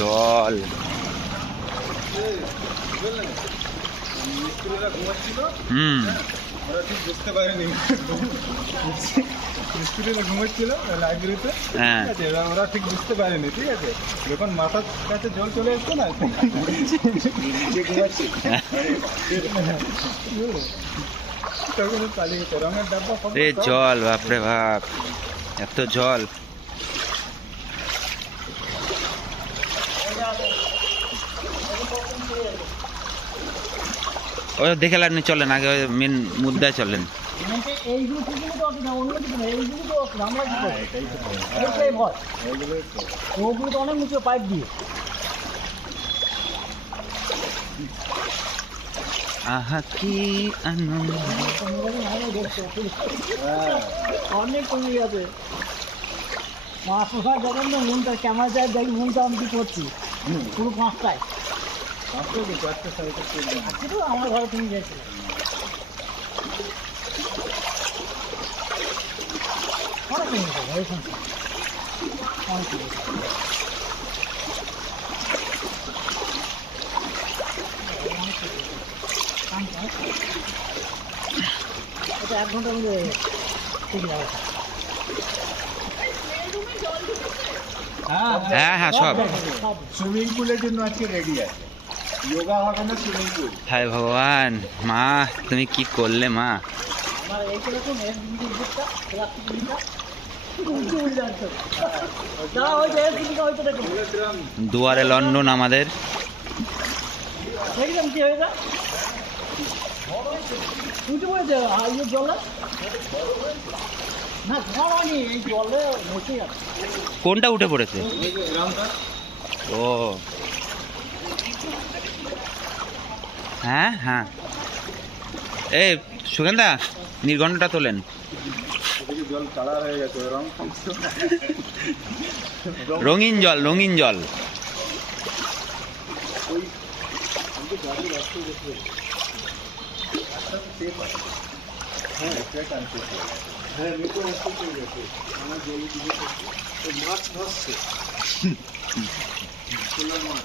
জল। ওরা ঠিক বুঝতে পারেনি, মিস্ত্রিরা ঘুমাচ্ছিল লাইব্রেরিতে, ঠিক আছে, ওরা ঠিক বুঝতে পারেনি, ঠিক আছে, যখন মাথার কাছে জল চলে এসছে না ঘুমাচ্ছি তখন পালিয়ে গেছে রঙের ডাব্বা। জল, বাপরে বাপ, এত জল। ওই দেখে লাগনি, চলেন আগে মেন মুদ্রায় চলেন। অনেক নিচে পাইপ দিয়ে আহা কি আনন্দ। অনেক কমে গেছে। মাছ পোষার যখন না মনটা ক্যামেরা যায় দেখি মনটা আমি কি করছি পুরো 5টায় আমার ঘরে তুমি গেছে। অনেক কমে গেছে অনেক কমে গেছে। এটা 1 ঘন্টার মধ্যে ঠিক আছে। হ্যাঁ হ্যাঁ, সব সুইমিং পুলের জন্য আজকে রেডি আছে, যোগা হবে না, সুইমিং পুল। হায় ভগবান, মা তুমি কি করলে মা? আমার এইরকম দুয়ারে লন্ডন আমাদের। কি হয়ে যা উঠে পড়েছে জলে না, ঘর হয়নি, এই জলে বসে আছে। কোনটা উঠে পড়েছে? ও হ্যাঁ হ্যাঁ। এই সুগন্ধা, নির্ঘণ্টটা তোলেন। জল কালার হয়ে গেছে, রঙিন জল, রঙিন জল। মাছ ধরছে, মাছ